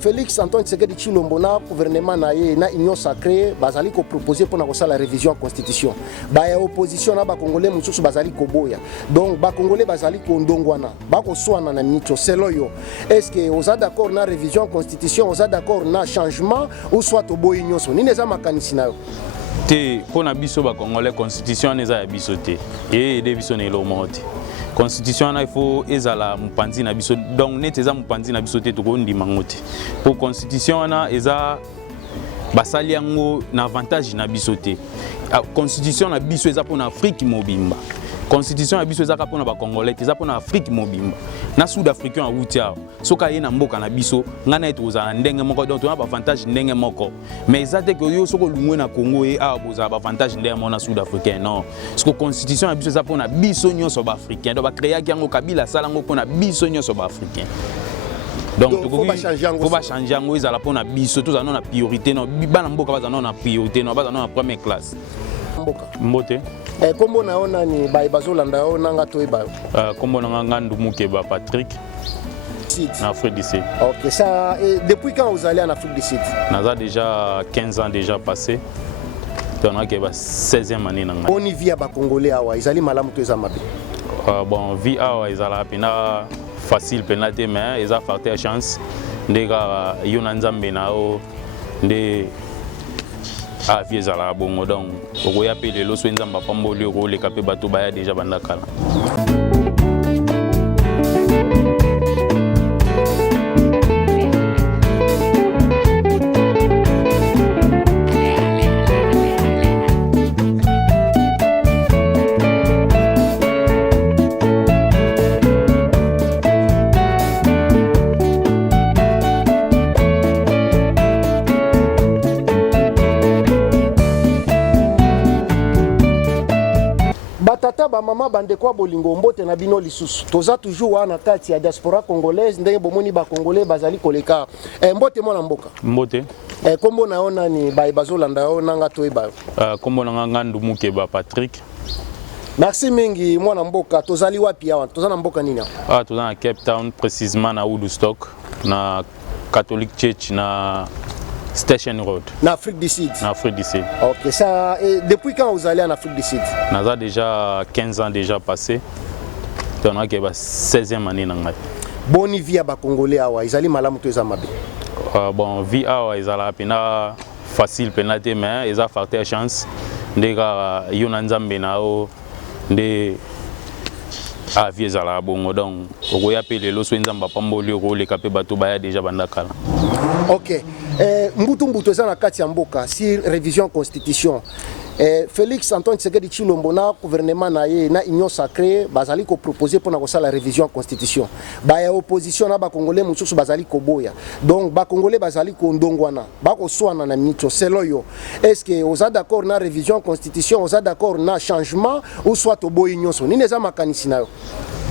Félix Antoine Tshisekedi Tshilombo na gouvernement na ye na union sacrée bazali ko proposer pour la révision de la constitution. Ba ya opposition na ba congolais mususu bazali ko boya. Donc ba congolais bazali ko ndongwana, ba ko swana na mito selo yo. Est-ce que vous êtes d'accord na révision de la constitution, vous êtes d'accord na changement ou soit au boy nyonso? Ni neza makanisi na yo. Te pona biso ba congolais constitution neza ya biso te. Et de biso ne lo monte. Constitution il faut ezala mupanzi na biso donc neteza mupanzi na biso te to ko ndima ngote pour constitution na eza basali yango na avantage na biso te constitution na biso eza pour na Afrique mobimba constitution na biso eza ka pour na ba congolais eza pour na Afrique mobimba na sud africain a wutia soka ye na mboka na biso ngana etoza ndenge moko donc to na ba avantage ndenge moko mais eza te ko yo soko lungwe na Congo e a boza ba avantage ndenge mona sud africain non parce que constitution na biso eza pour na biso nyonso ba africain donc ba créer yango kabila sala ngo pour na biso nyonso ba africain donc faut pas changer yango ezala pour na biso tous na priorité non bana mboka baza na priorité non baza na première classe mbote kombo na ona ni bazolanda yo nanga to eba kombo na nganga Ndumuke ba Patrick en Afrique du Sud. OK, ça depuis quand vous allez en Afrique du Sud? Naza déjà 15 ans déjà passé. On a que 16e année nanga. On y vit à ba congolais awa, ils allaient malamu to ezamabe. Bon, vie awa ezala pena facile penate mais ils a fait chance ndeka yona nzambe nao nde a vie ezala bongo donc okoya pele lo so nzamba pamboli ko le kapé bato baya déjà bandakala. Batata ba mama bande kwa bolingo mbote na bino lisusu toza toujours wana kati ya diaspora congolaise ndenge bomoni ba congolais bazali koleka mbote mona mboka mbote kombo na ona ni bazolanda yo nanga to eba kombo na nganga Ndumuke ba Patrick. Merci mingi mwana mboka tozali wapi awa toza na mboka nini awa toza na Cape Town précisément na Woodstock na Catholic Church na Station Road. En Afrique du Sud. En Afrique du Sud. OK, ça depuis quand vous allez en Afrique du Sud? Naza déjà 15 ans déjà passé. On a que 16e année nanga. Boni vie ba congolais awa, izali malamu to ezamabe. Bon, vie awa ezala pena facile penate mais eza fait chance ndeka yona nzambe nao nde a vie ezala bongo donc okoya pele lo so nzamba pamboli ko le kapé bato baya déjà bandakala. OK. Mbutu eza na kati ya mboka si révision constitution. Félix Antoine Tshisekedi Tshilombo na gouvernement na ye na union sacrée bazali ko proposer pour la révision de la constitution. Ba ya opposition na ba congolais mususu bazali ko boya. Donc ba congolais bazali ko ndongwana, ba ko swana na mito selo yo. Est-ce que vous êtes d'accord na révision de la constitution, vous êtes d'accord na changement ou soit au boy nyonso? Ni neza makanisi na yo.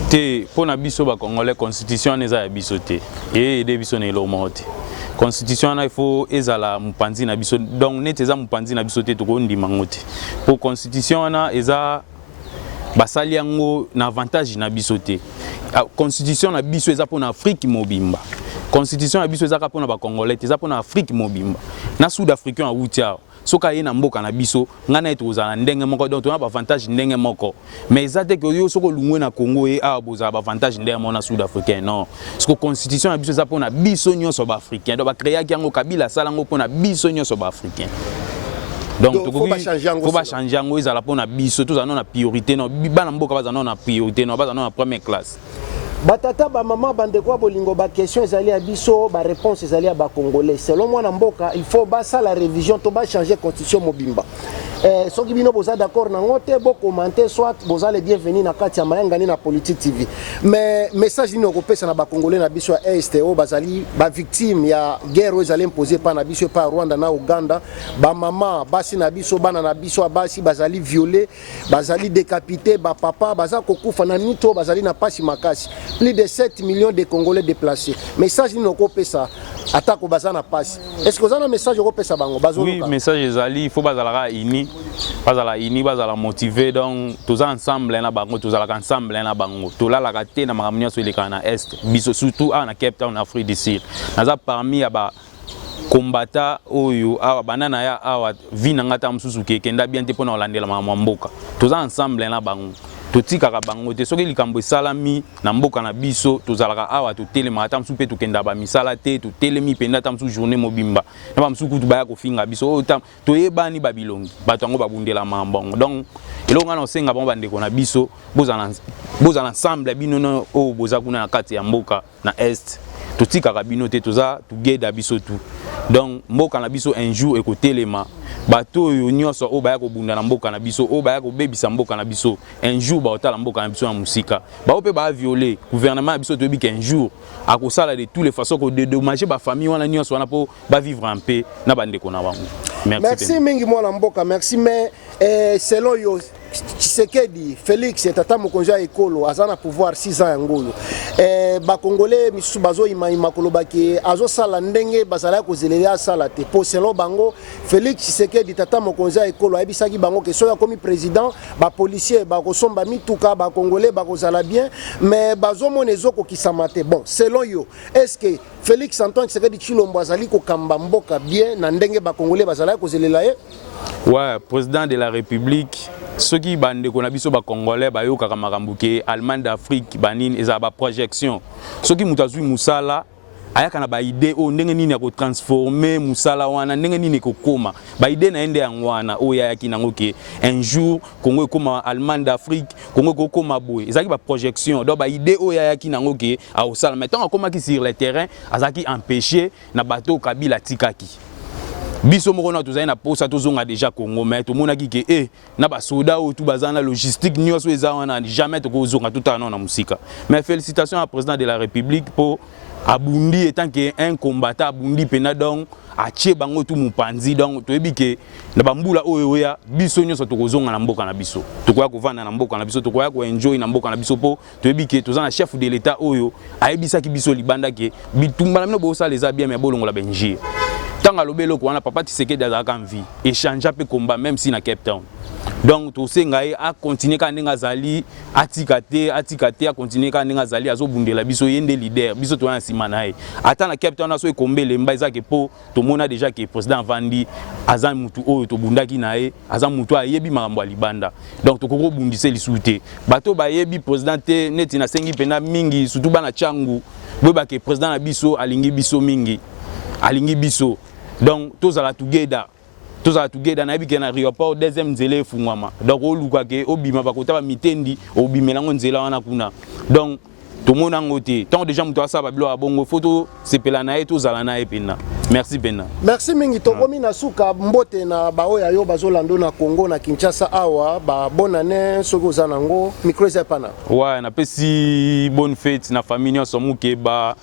Te pona biso ba congolais constitution neza ya biso te. Et de biso ne lo monte. Constitution il faut ezala mupanzi na biso donc neteza mupanzi na biso te to ko ndima ngote pour constitution na eza basali yango na avantage na biso te constitution na biso eza pour na Afrique mobimba constitution na biso eza ka pour na ba congolais eza pour na Afrique mobimba na sud africain a wutia soka ye na mboka na biso ngana etoza ndenge moko donc to na ba avantage ndenge moko mais ezate que yo soko lungwe na Congo e a boza ba avantage ndenge mona sud africain non parce que constitution na biso eza pour na biso nyonso ba africain donc ba créer yango kabila sala ngo pour na biso nyonso ba africain donc faut pas changer yango ezala pour na biso tous na priorité non bana mboka baza na priorité non baza na première classe. Batata ba mama bande kwa bolingo ba question ezali ya biso ba réponse ezali ya ba congolais selon moi na mboka il faut ba ça la révision to ba changer constitution mobimba soki bino boza d'accord na ngote bo commenter soit boza les bienvenus na kati ya mayanga ni na politique TV mais message ni okopesa na ba congolais na biso ya STO bazali ba victime ya guerre ezali imposée par na biso par Rwanda na Uganda ba mama basi na biso bana na biso basi bazali violé bazali décapité ba papa baza kokufa na mito bazali na pasi makasi. Plus de 7 millions de Congolais déplacés. Message ni okopesa attaque au bazana passe. Est-ce que vous avez un message européen bango? Oui, message ezali, il faut bazalaka ini bazala ini bazala motivé donc tous ensemble na bango tozala ensemble na bango tolalaka te na makambo nyonso eleka na est biso surtout na Cape Town Afrique du Sud naza parmi ya ba combattant oyo awa banana ya awa vina ngata msusu kekenda bien te pona olandela makambo mboka toza ensemble na bango totikaka bango te soki likambo esalami na mboka na biso tozalaka awa totelema ata msusu mpe tokenda bamisala te totelemi mpenza ata msusu journée mobimba na bamsusu kutu baya kofinga biso oyo toyebani babilongi bato yango babundela mambongo donc eloko ngana osenga bango bandeko na biso bozala ensemble bino oyo boza kuna na kati ya mboka na est totikaka bino te toza togeda biso tu donc mboka na biso un jour ekotelema bato oyo nyonso oyo baya kobunda na mboka na biso oyo baya kobebisa mboka na biso un jour baotala mboka na biso na musika bao mpe baya viole gouvernement na biso toyebi qu'un jour akosala de toutes les façons kodédommager bafamille wana nyonso wana mpo bavivre en paix na bandeko na bango. Merci mingi mwana mboka, merci. Mais selon yo Tshisekedi Félix tata mokonzi ya ekolo azana pouvoir 6 ans yangolo ba congolais misusu bazo ima kolobaki azosala ndenge bazala kozelela sala te po selon bango Félix Tshisekedi tata mokonzi ya ekolo ayebisaki bango ke soya komi président ba policier ba kosomba mituka ba congolais ba kozala bien mais bazo monezo ko kisamate. Bon selon yo est-ce que Félix Antoine Tshisekedi Tshilombo azali ko kamba mboka bien na ndenge ba congolais bazala kozelela ye? Ouais, président de la République, ceux qui bandent qu'on a biso ba congolais ba yo kaka makambuke Allemagne d'Afrique banine eza ba projection. Ceux qui mutazui musala ayaka na ba idée o ndenge nini ya ko transformer musala wana ndenge nini ko koma. Ba idée na ende yangwana o ya yaki nango ke un jour Congo koma Allemagne d'Afrique, Congo ko koma boy. Ezaki ba projection. Donc ba idée o ya yaki nango ke a osala maintenant koma ki sur le terrain azaki empêcher na bateau Kabila tikaki. Biso moko na tozali na posa tozonga déjà Congo mais to monaki ke na ba soda o tout bazana logistique nyonso eza wana jamais to kozonga tout à na musika. Mais félicitations au président de la République pour abundi étant que un combattant abundi pena donc atie bango tout mupanzi donc toyebi ke na bambula oyo ya biso nyonso to kozonga na mboka na biso. Tokoya kovanda na mboka na biso tokoya ko enjoy na mboka na biso po toyebi ke tozana chef de l'état oyo ayebisaki biso libanda ke bitumba na bino bosa les bien mais bolongola benjir. Tant à l'obélo qu'on a papa Tshisekedi d'Azaka en vie échanger peu combat même si na Cape Town donc tout ce ngai a continuer quand nenga zali atikate a continuer quand nenga zali azo bundela biso yende leader biso to na sima nae ata na Cape Town aso ekombele mba ezake po to mona déjà que président Vandi azan mutu oyo to bundaki nae azan mutu ayebi makambo ya libanda donc to koko bundise lisuté bato ba yebi président te neti na sengi pena mingi surtout bana changu boba ke président na biso alingi biso mingi alingi biso. Donc tous à la together na bi na aéroport deuxième nzela efungwama donc oluka ke obima bakota ba mitendi obimela ngo nzela wana kuna donc to mona ngote tant déjà muto asa ba bilo abongo photo sepela na eto zala na epena. Merci pena. Merci mingi to komi na suka mbote na baoya yo bazolando na Congo na Kinshasa awa ba bonne année soko zanango micro pana. Ouais na pesi bonne fête na famille nyonso mukeba.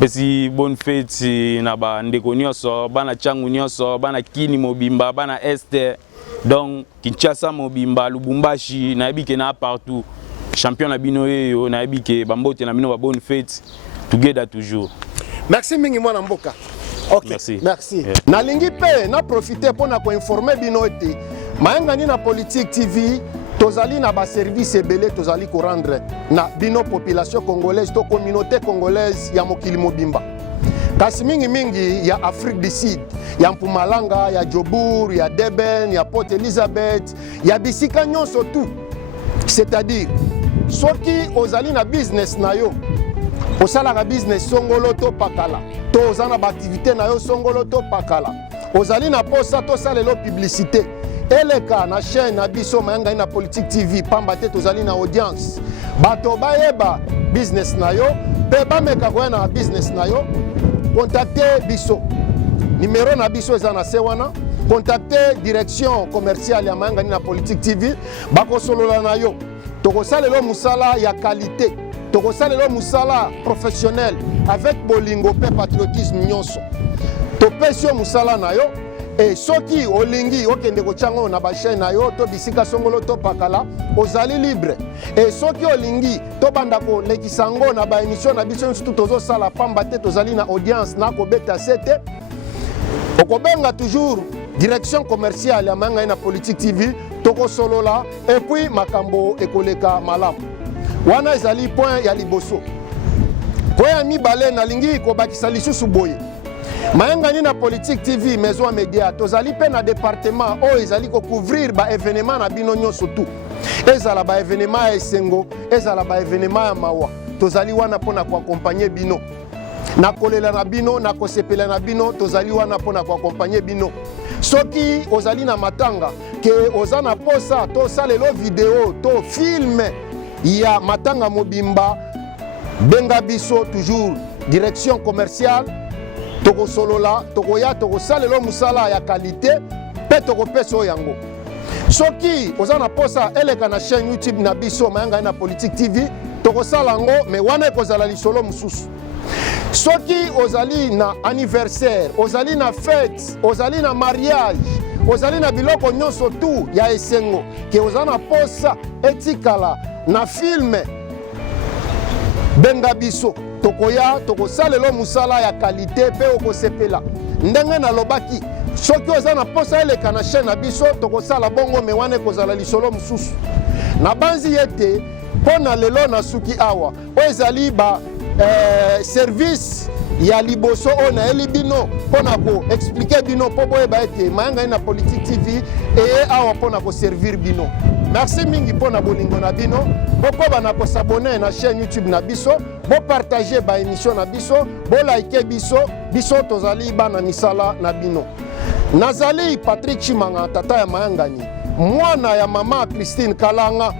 Pesi bonne fête na ba ndeko nyonso bana changu nyonso bana kini mobimba bana este donc Kinshasa mobimba Lubumbashi na yebike na partout champion na bino yo na yebike bambote na bino ba bonne fête together toujours. Merci mingi mwana mboka. OK. Merci. Yeah. Nalingi pe na profiter pour na ko informer bino ete mayenga ni na Politique TV tozali na ba service ebele tozali ko rendre na bino population congolaise to communauté congolaise ya mokili mobimba kasi mingi ya Afrique du Sud ya Mpumalanga ya Jobour ya Deben ya Port Elizabeth ya bisika nyonso tout c'est-à-dire soki ozali na business na yo osala ka business songolo to pakala to ozana ba activité na yo songolo to pakala ozali na posa to salelo publicité eleka na chaîne na biso mayanga na Politique TV pamba te tozali na audience bato bayeba business na yo pe bameka ko na business na yo contacter biso numéro na biso eza na sewana contacter direction commerciale ya mayanga na Politique TV bako solola na yo tokosalelo musala ya qualité tokosalelo musala professionnel avec bolingo pe patriotisme nyonso topesio musala na yo. Et soki olingi okende ko chango na ba chaîne na yo to bisika songolo to pakala ozali libre et soki olingi to banda ko lekisango na ba émission na biso tout tozo sala pamba te tozali na audience na ko beta sete okobenga toujours direction commerciale ya Mayanga na Politique TV toko solola et puis makambo ekoleka malamu wana ezali point ya liboso point ya mibale nalingi kobakisa lisusu boye Mayanga na Politique TV maison à média tozali pe na département o ezali ko couvrir ba événement na bino nyonso tout ezala ba événement ya esengo ezala ba événement ya mawa tozali wana pona ko accompagner bino na kolela na bino na kosepela na bino tozali wana pona ko accompagner bino soki ozali na matanga ke ozana posa to salelo vidéo to film ya matanga mobimba benga biso toujours direction commerciale toko solola toko ya toko salelo musala ya qualité pe toko peso yango soki ozana posa eleka na chaîne YouTube na biso Mayanga na Politique TV toko salango mais wana ekozala lisolo mususu soki ozali na anniversaire ozali na fête ozali na mariage ozali na biloko nyonso tu ya esengo ke ozana posa etikala na film benga biso tokoya tokosalelo musala ya qualité pe okosepela ndenge na lobaki soki ozana posa eleka na chaîne na biso tokosala bongo me wana ekozala lisolo mususu na banzi yete pona lelo na suki awa o ezali ba service ya liboso on a elibino pona ko expliquer bino po boyeba ete Mayanga na Politique TV et awa pona ko servir bino merci mingi pona bolingo na bino boko bana ko s'abonner na chaîne YouTube na biso bo partager ba émission na biso bo like biso tozali bana misala na bino nazali Patrick Chimanga tata ya Mayanga ni mwana ya mama Christine Kalanga